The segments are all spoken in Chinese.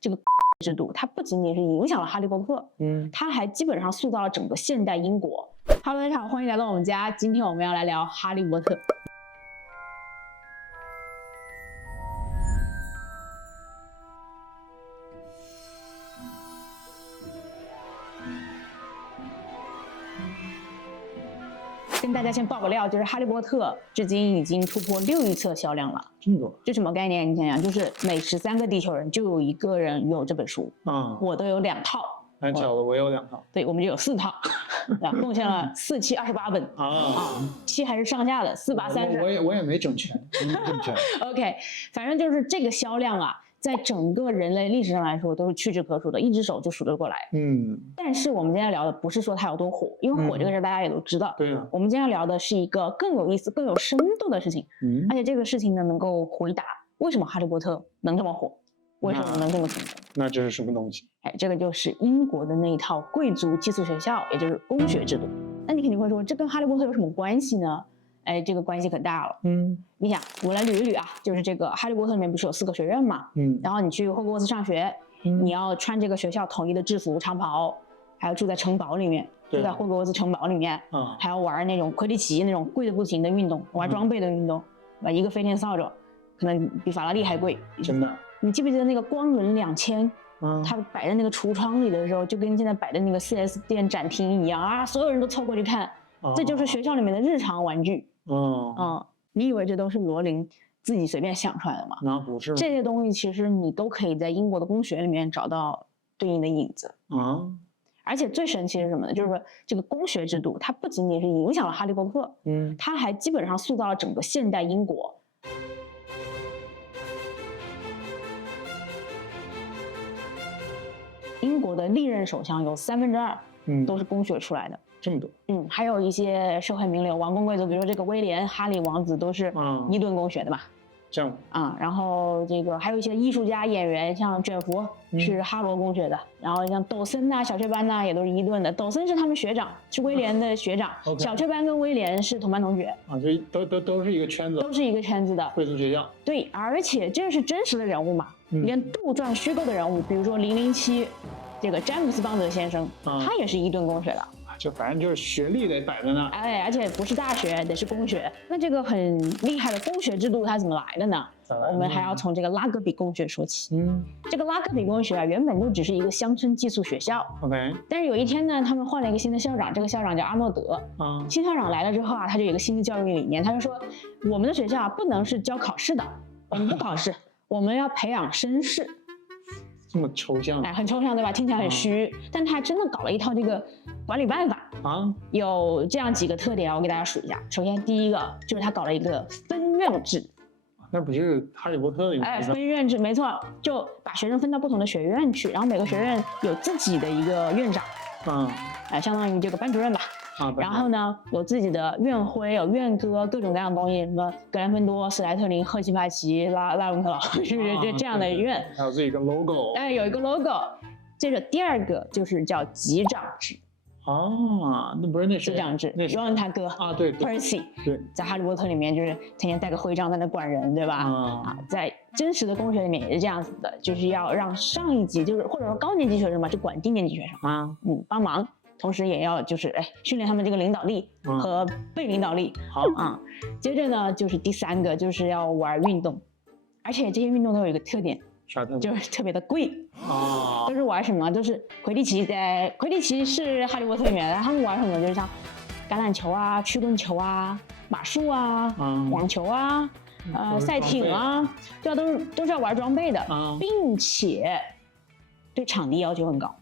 这个制度，它不仅仅是影响了哈利波特，它还基本上塑造了整个现代英国。Hello， 大家好，欢迎来到我们家。今天我们要来聊哈利波特。跟大家先爆个料，就是《哈利波特》至今已经突破6亿册销量了。这么多？这什么概念？你想想，就是每13个地球人就有1个人有这本书。我都有2套。蛮巧的，我有2套。对，我们就有4套，贡献了4、7、28本7还是上下的4、8、30。我也没整全，没整全。OK， 反正就是这个销量啊，在整个人类历史上来说都是屈指可数的，一只手就数得过来。但是我们今天聊的不是说它有多火，因为火这个事大家也都知道。对啊。我们今天聊的是一个更有意思、更有深度的事情。而且这个事情呢，能够回答为什么哈利波特能这么火，为什么能这么成功。那这是什么东西？这个就是英国的那一套贵族寄宿学校，也就是公学制度。那你肯定会说，这跟哈利波特有什么关系呢？这个关系可大了。你想，我来捋一捋啊，就是这个哈利波特里面不是有4个学院嘛？然后你去霍格沃茨上学，你要穿这个学校统一的制服长袍，还要住在城堡里面，住在霍格沃茨城堡里面，还要玩那种魁地奇那种贵的不行的运动，玩装备的运动，一个飞天扫帚可能比法拉利还贵。真的？你记不记得那个光轮2000？它摆在那个橱窗里的时候，就跟现在摆在那个 4S 店展厅一样啊，所有人都凑过去看。这就是学校里面的日常玩具。你以为这都是罗琳自己随便想出来的吗？那不是。这些东西其实你都可以在英国的公学里面找到对应的影子。而且最神奇是什么呢？就是说这个公学制度，它不仅仅是影响了哈利波特，它还基本上塑造了整个现代英国。英国的历任首相有2/3都是公学出来的。这么多？还有一些社会名流、王公贵族，比如说这个威廉、哈利王子都是伊顿公学的嘛。这样然后这个还有一些艺术家、演员，像卷福是哈罗公学的，然后像抖森呐、小雀斑呐也都是伊顿的。抖森是他们学长，是威廉的学长。小雀斑跟威廉是同班同学所以都是一个圈子，都是一个圈子的贵族学校。对，而且这是真实的人物嘛，连杜撰虚构的人物，比如说007这个詹姆斯邦德先生，他也是伊顿公学的。就反正就是学历得摆在那，而且不是大学，得是公学。那这个很厉害的公学制度它怎么来的呢？我们还要从这个拉格比公学说起。这个拉格比公学啊，原本就只是一个乡村寄宿学校。但是有一天呢，他们换了一个新的校长，这个校长叫阿诺德。新校长来了之后啊，他就有一个新的教育理念，他就说我们的学校啊不能是教考试的，我们不考试，我们要培养绅士。这么抽象？很抽象对吧？听起来很虚，但他还真的搞了一套这个管理办法有这样几个特点，我给大家数一下。首先第一个就是他搞了一个分院制。那不就是哈利波特的分院制，没错，就把学生分到不同的学院去，然后每个学院有自己的一个院长，相当于这个班主任吧。然后呢，有自己的院徽，有院歌，各种各样的东西，什么格兰芬多、史莱特林、赫奇帕奇、拉文克劳，是不是这样的院？还有自己的 logo。有一个 logo。接着第2个就是叫级长制。那不是那级长制，Ron 他哥对 Percy， 对，在哈利波特里面就是天天带个徽章在那管人，对吧？在真实的公学里面也是这样子的，就是要让上一级，就是或者说高年级学生嘛，就管低年级学生帮忙。同时也要就是训练他们这个领导力和被领导力。接着呢就是第3个就是要玩运动，而且这些运动都有一个特点，就是特别的贵。都是玩什么？都是魁地奇。魁地奇是哈利波特里面的，他们玩什么？就是像橄榄球啊、曲棍球啊、马术啊、网球啊、赛艇啊，对吧？都是要玩装备的，并且对场地要求很高。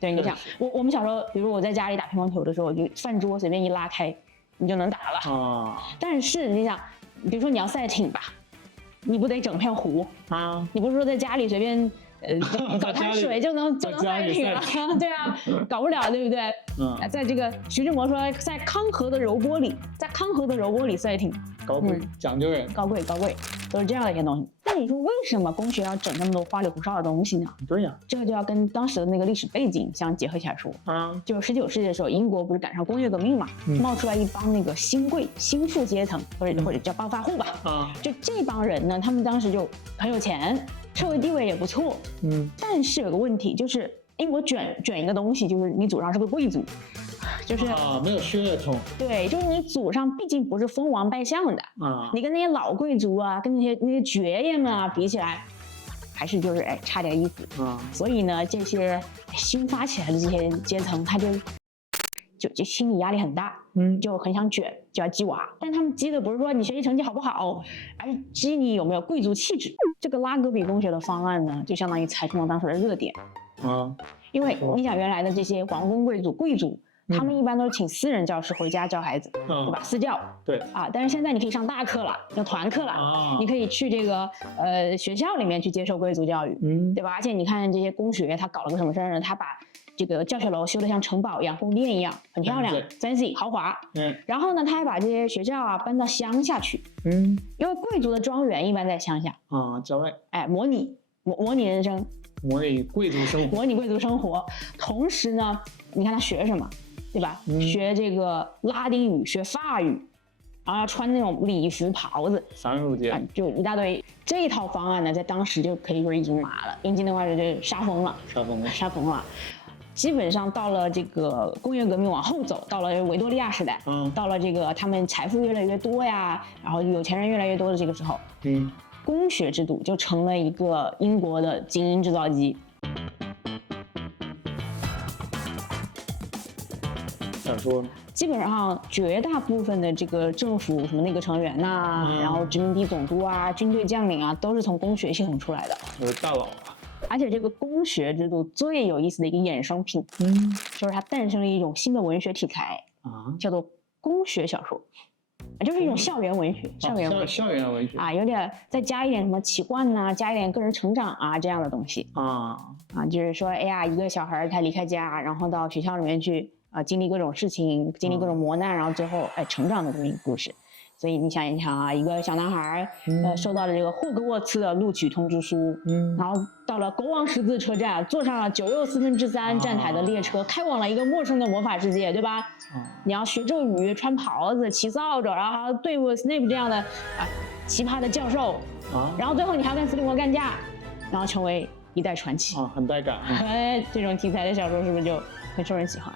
对，你想我们小时候，比如我在家里打乒乓球的时候，就饭桌随便一拉开，你就能打了。但是你想，比如说你要赛艇吧，你不得整片湖你不是说在家里随便搞滩水就能赛艇了？对啊，搞不了，对不对？在这个徐志摩说，在康河的柔波里赛艇，高贵讲究人，高贵，都是这样的一些东西。那你说为什么公学要整那么多花里胡哨的东西呢？对呀，这个就要跟当时的那个历史背景相结合起来说。就是19世纪的时候，英国不是赶上工业革命嘛，冒出来一帮那个新贵、新富阶层，或者叫暴发户吧。就这帮人呢，他们当时就很有钱，社会地位也不错。但是有个问题，就是英国卷一个东西，就是你祖上是个贵族，就是没有血统。对，就是你祖上毕竟不是封王拜相的你跟那些老贵族啊，跟那些爵爷们啊比起来，还是就是差点意思所以呢，这些新发起来的这些阶层，他就心理压力很大，就很想卷，就要鸡娃。但他们鸡的不是说你学习成绩好不好，而是鸡你有没有贵族气质。这个拉格比公学的方案呢，就相当于踩中了当时的热点因为你想原来的这些王公贵族。他们一般都是请私人教师回家教孩子，对吧？私教，对但是现在你可以上大课了，有团课了，你可以去这个学校里面去接受贵族教育，对吧？而且你看这些公学，他搞了个什么事儿呢？他把这个教学楼修得像城堡一样，宫殿一样，很漂亮，fancy 豪华。然后呢，他还把这些学校搬到乡下去，因为贵族的庄园一般在乡下郊外，模拟人生，模拟贵族生活，同时呢，你看他学什么？对吧？学这个拉丁语，学法语，然后要穿那种礼服袍子，繁缛节就一大堆。这一套方案呢，在当时就可以说已经麻了，英金的话就杀疯了。基本上到了这个工业革命往后走，到了维多利亚时代，到了这个他们财富越来越多呀，然后有钱人越来越多的这个时候，公学制度就成了一个英国的精英制造机。咋说呢？基本上绝大部分的这个政府什么内阁成员然后殖民地总督军队将领都是从公学系统出来的，就是大佬而且这个公学制度最有意思的一个衍生品，就是它诞生了一种新的文学题材叫做公学小说，就是一种校园文学，校园文学有点再加一点什么奇幻加一点个人成长这样的东西就是说，哎呀，一个小孩他离开家，然后到学校里面去经历各种事情，经历各种磨难，然后最后成长的这么一个故事。所以你想一想一个小男孩收到了这个霍格沃茨的录取通知书，然后到了国王十字车站，坐上了9又3/4站台的列车，开往了一个陌生的魔法世界，对吧？你要学咒语，穿袍子，骑扫帚，然后还要对付 Snape 这样的奇葩的教授然后最后你还要跟伏地魔干架，然后成为一代传奇很带感这种题材的小说是不是就很受人喜欢？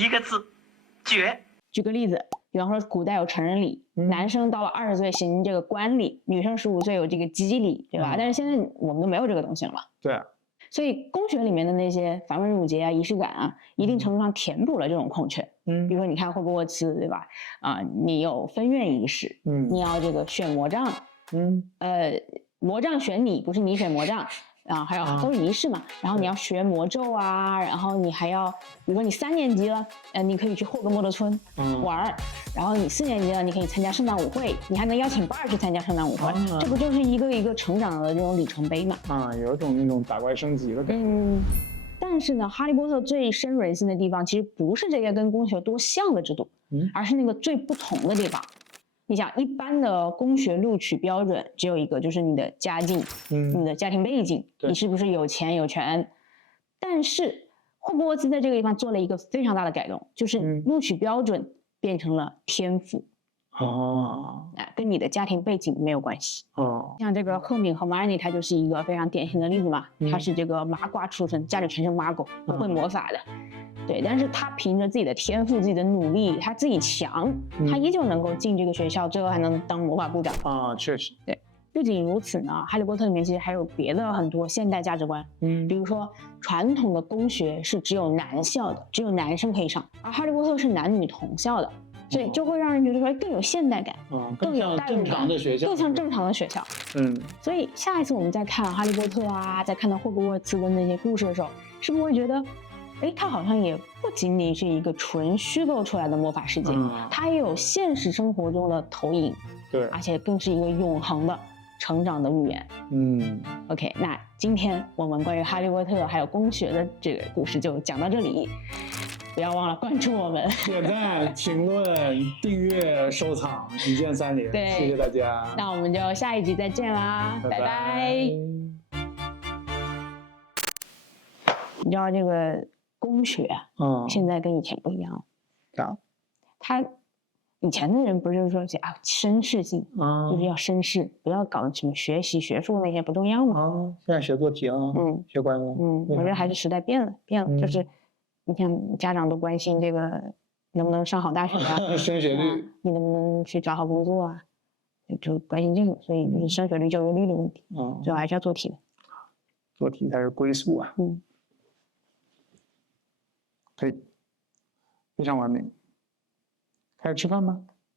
一个字，绝。举个例子，比方说古代有成人礼，男生到了20岁行这个冠礼，女生15岁有这个笄礼，对吧？但是现在我们都没有这个东西了嘛。对所以公学里面的那些繁文缛节仪式感一定程度上填补了这种空缺。比如说你看霍格沃茨，对吧？你有分院仪式，你要这个选魔杖，魔杖选你，不是你选魔杖。还有都是仪式嘛，然后你要学魔咒然后你还要，比如说你3年级了，你可以去霍格莫德村玩然后你4年级了，你可以参加圣诞舞会，你还能邀请伴儿去参加圣诞舞会，这不就是一个一个成长的这种里程碑嘛？有种那种打怪升级的感觉。但是呢，哈利波特最深入人心的地方，其实不是这个跟公学多像的制度，而是那个最不同的地方。你想，一般的公学录取标准只有一个，就是你的家境，你的家庭背景，你是不是有钱有权？但是霍格沃茨在这个地方做了一个非常大的改动，就是录取标准变成了天赋。跟你的家庭背景没有关系。像这个赫敏和玛丽，他就是一个非常典型的例子嘛。他是这个麻瓜出身，家里全是麻狗，不会魔法的。对，但是他凭着自己的天赋、自己的努力，他自己强，他依旧能够进这个学校，最后还能当魔法部长。确实。对，不仅如此呢，哈利波特里面其实还有别的很多现代价值观。比如说传统的公学是只有男校的，只有男生可以上，而哈利波特是男女同校的。所以就会让人觉得说更有现代感，更有代入感，更像正常的学校。所以下一次我们再看哈利波特再看到霍格沃茨的那些故事的时候，是不是会觉得，它好像也不仅仅是一个纯虚构出来的魔法世界，它也有现实生活中的投影，对，而且更是一个永恒的成长的寓言。OK， 那今天我们关于哈利波特还有公学的这个故事就讲到这里。不要忘了关注我们，点赞、评论、订阅、收藏，一键3连。对，谢谢大家。那我们就下一集再见啦，拜拜。你知道这个公学现在跟以前不一样了。它以前的人不是说绅士性，就是要绅士，不要搞什么学习学术那些不重要嘛。现在写做题啊，学乖了。我觉得还是时代变了，就是你看家长都关心这个能不能上好大学啊，升学率，你能不能去找好工作啊，就关心这个，所以就是升学率、就业率的问题，最后还是要做题的。做题才是归宿啊。可以，非常完美。开始吃饭吧。